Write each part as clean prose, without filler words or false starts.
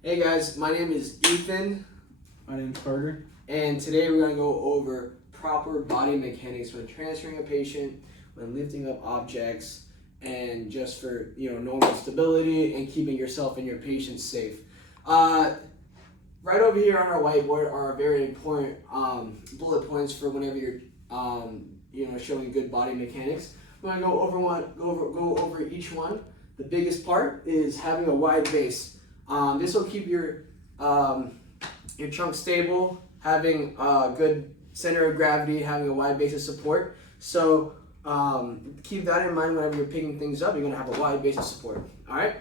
Hey guys, my name is Ethan, My name's Carter. and today we're going to go over proper body mechanics when transferring a patient, when lifting up objects, and just for normal stability and keeping yourself and your patients safe. Right over here on our whiteboard are very important bullet points for whenever you're showing good body mechanics. We're going to go over each one. The biggest part is having a wide base. This will keep your trunk stable, having a good center of gravity, having a wide base of support. So keep that in mind whenever you're picking things up. You're going to have a wide base of support. All right.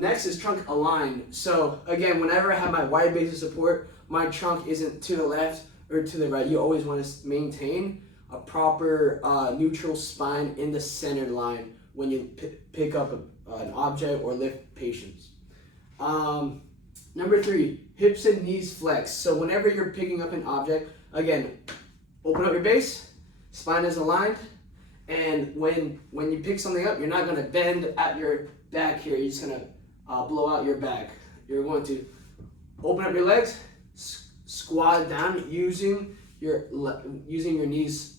Next is trunk aligned. So again, whenever I have my wide base of support, my trunk isn't to the left or to the right. You always want to maintain a proper neutral spine in the center line when you pick up an object or lift patients. Number 3, hips and knees flex. So whenever you're picking up an object, again, open up your base, spine is aligned, and when you pick something up, you're not going to bend at your back here. You're just going to blow out your back. You're going to open up your legs, squat down using your knees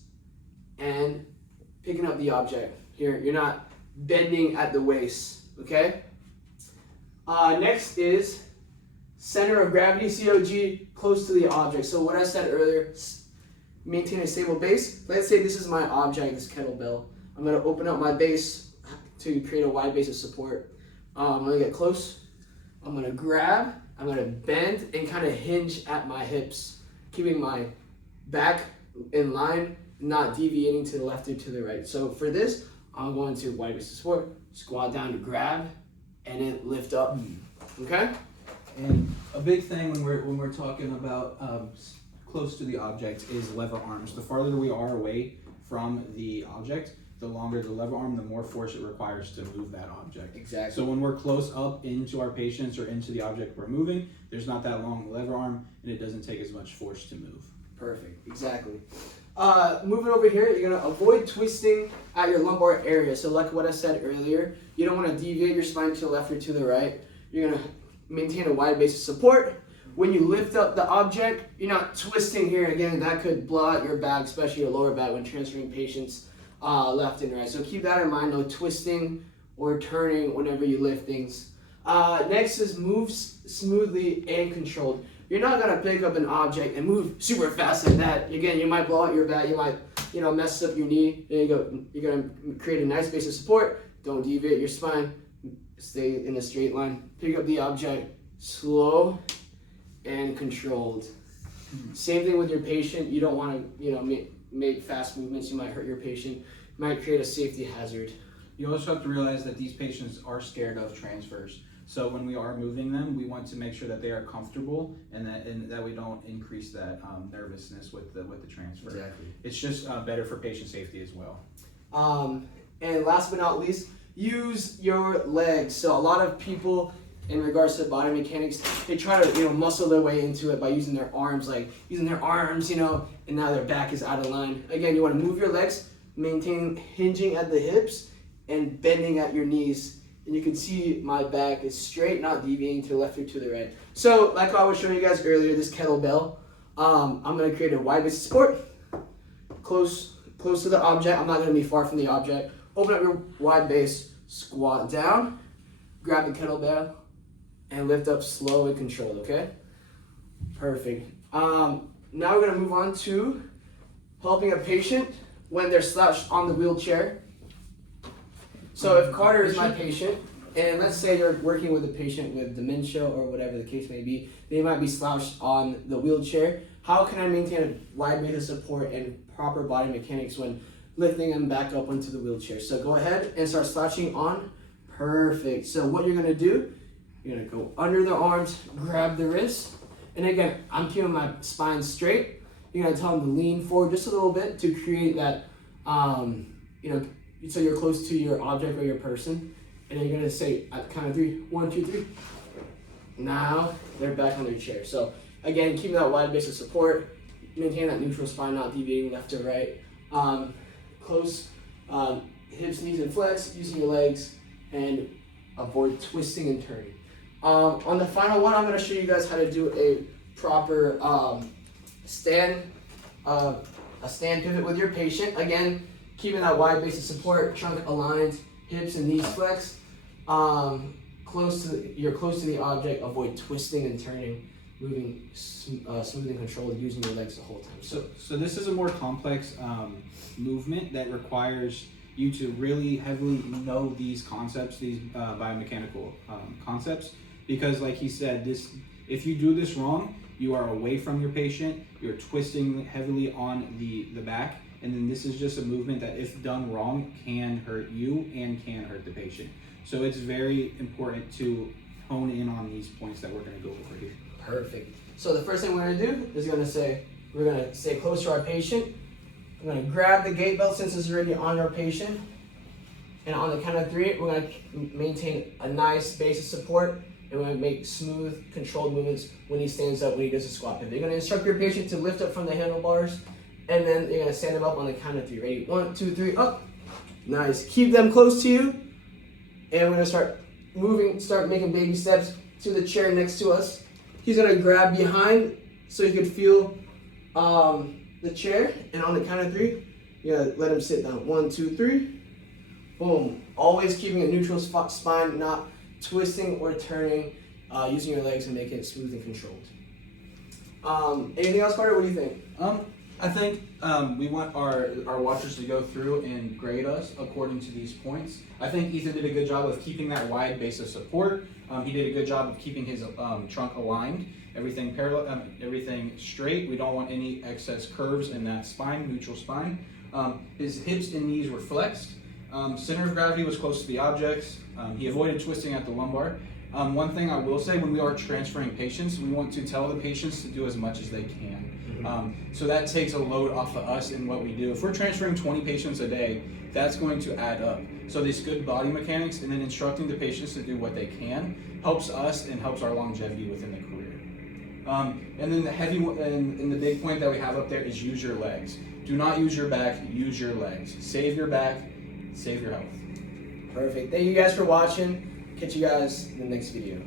and picking up the object. Here, you're not bending at the waist, okay? Next is center of gravity, COG, close to the object. So what I said earlier, maintain a stable base. Let's say this is my object, this kettlebell. I'm going to open up my base to create a wide base of support. I'm going to get close. I'm going to grab. I'm going to bend and kind of hinge at my hips, keeping my back in line, not deviating to the left or to the right. So for this, I'm going to wide base of support, squat down to grab, and then lift up. Okay? And a big thing when we're talking about close to the object is lever arms. The farther we are away from the object, the longer the lever arm, the more force it requires to move that object. Exactly. So when we're close up into our patients or into the object we're moving, there's not that long lever arm, and it doesn't take as much force to move. Perfect. Exactly. Moving over here, you're going to avoid twisting at your lumbar area. So like what I said earlier, you don't want to deviate your spine to the left or to the right. You're going to maintain a wide base of support. When you lift up the object, you're not twisting here. Again, that could blow out your back, especially your lower back when transferring patients left and right. So keep that in mind, no twisting or turning whenever you lift things. Next is move smoothly and controlled. You're not going to pick up an object and move super fast like that. Again, you might blow out your back. You might, mess up your knee. There you go. You're going to create a nice base of support. Don't deviate your spine. Stay in a straight line. Pick up the object slow and controlled. Same thing with your patient. You don't want to, make fast movements. You might hurt your patient. You might create a safety hazard. You also have to realize that these patients are scared of transfers. So when we are moving them, we want to make sure that they are comfortable and that we don't increase that nervousness with the transfer. Exactly. It's just better for patient safety as well. And last but not least, use your legs. So a lot of people, in regards to body mechanics, they try to muscle their way into it by using their arms, and now their back is out of line. Again, you want to move your legs, maintain hinging at the hips and bending at your knees. And you can see my back is straight, not deviating to the left or to the right. So, like I was showing you guys earlier, this kettlebell, I'm going to create a wide base of support, close to the object. I'm not going to be far from the object. Open up your wide base, squat down, grab the kettlebell, and lift up slow and controlled, okay? Perfect. Now we're going to move on to helping a patient when they're slouched on the wheelchair. So if Carter is my patient, and let's say you're working with a patient with dementia or whatever the case may be, they might be slouched on the wheelchair. How can I maintain a wide base of support and proper body mechanics when lifting them back up onto the wheelchair? So go ahead and start slouching on. Perfect. So what you're going to do, you're going to go under the arms, grab the wrist, and again, I'm keeping my spine straight. You're going to tell them to lean forward just a little bit to create that, so you're close to your object or your person, and then you're gonna say at the count of 3, 1, 2, 3. Now they're back on their chair. So again, keeping that wide base of support, maintain that neutral spine, not deviating left or right. Close hips, knees, and flex, using your legs, and avoid twisting and turning. On the final one, I'm going to show you guys how to do a proper stand, a stand pivot with your patient. Again, keeping that wide base of support, trunk aligned, hips and knees flexed. You're close to the object. Avoid twisting and turning, moving smooth and controlled, using your legs the whole time. So this is a more complex movement that requires you to really heavily know these concepts, these biomechanical concepts, because like he said, if you do this wrong, you are away from your patient, you're twisting heavily on the back, and then this is just a movement that if done wrong can hurt you and can hurt the patient. So it's very important to hone in on these points that we're going to go over here. Perfect. So the first thing we're going to do is we're going to stay close to our patient. We're going to grab the gait belt since it's already on our patient. And on the count of 3, we're going to maintain a nice base of support. And we're going to make smooth, controlled movements when he stands up, when he does a squat pivot. You're going to instruct your patient to lift up from the handlebars. And then you're going to stand them up on the count of 3. Ready? 1, 2, 3, up. Nice. Keep them close to you. And we're going to start making baby steps to the chair next to us. He's going to grab behind so you can feel the chair. And on the count of 3, you're going to let him sit down. 1, 2, 3. Boom. Always keeping a neutral spine, not twisting or turning, using your legs and making it smooth and controlled. Anything else, Carter? What do you think? I think we want our watchers to go through and grade us according to these points. I think Ethan did a good job of keeping that wide base of support. He did a good job of keeping his trunk aligned, everything parallel, everything straight. We don't want any excess curves in that spine, neutral spine. His hips and knees were flexed. Center of gravity was close to the objects. He avoided twisting at the lumbar. One thing I will say, when we are transferring patients, we want to tell the patients to do as much as they can. So that takes a load off of us in what we do. If we're transferring 20 patients a day, that's going to add up. So this good body mechanics and then instructing the patients to do what they can helps us and helps our longevity within the career. And then the heavy and the big point that we have up there is use your legs. Do not use your back, use your legs. Save your back, save your health. Perfect. Thank you guys for watching. Catch you guys in the next video.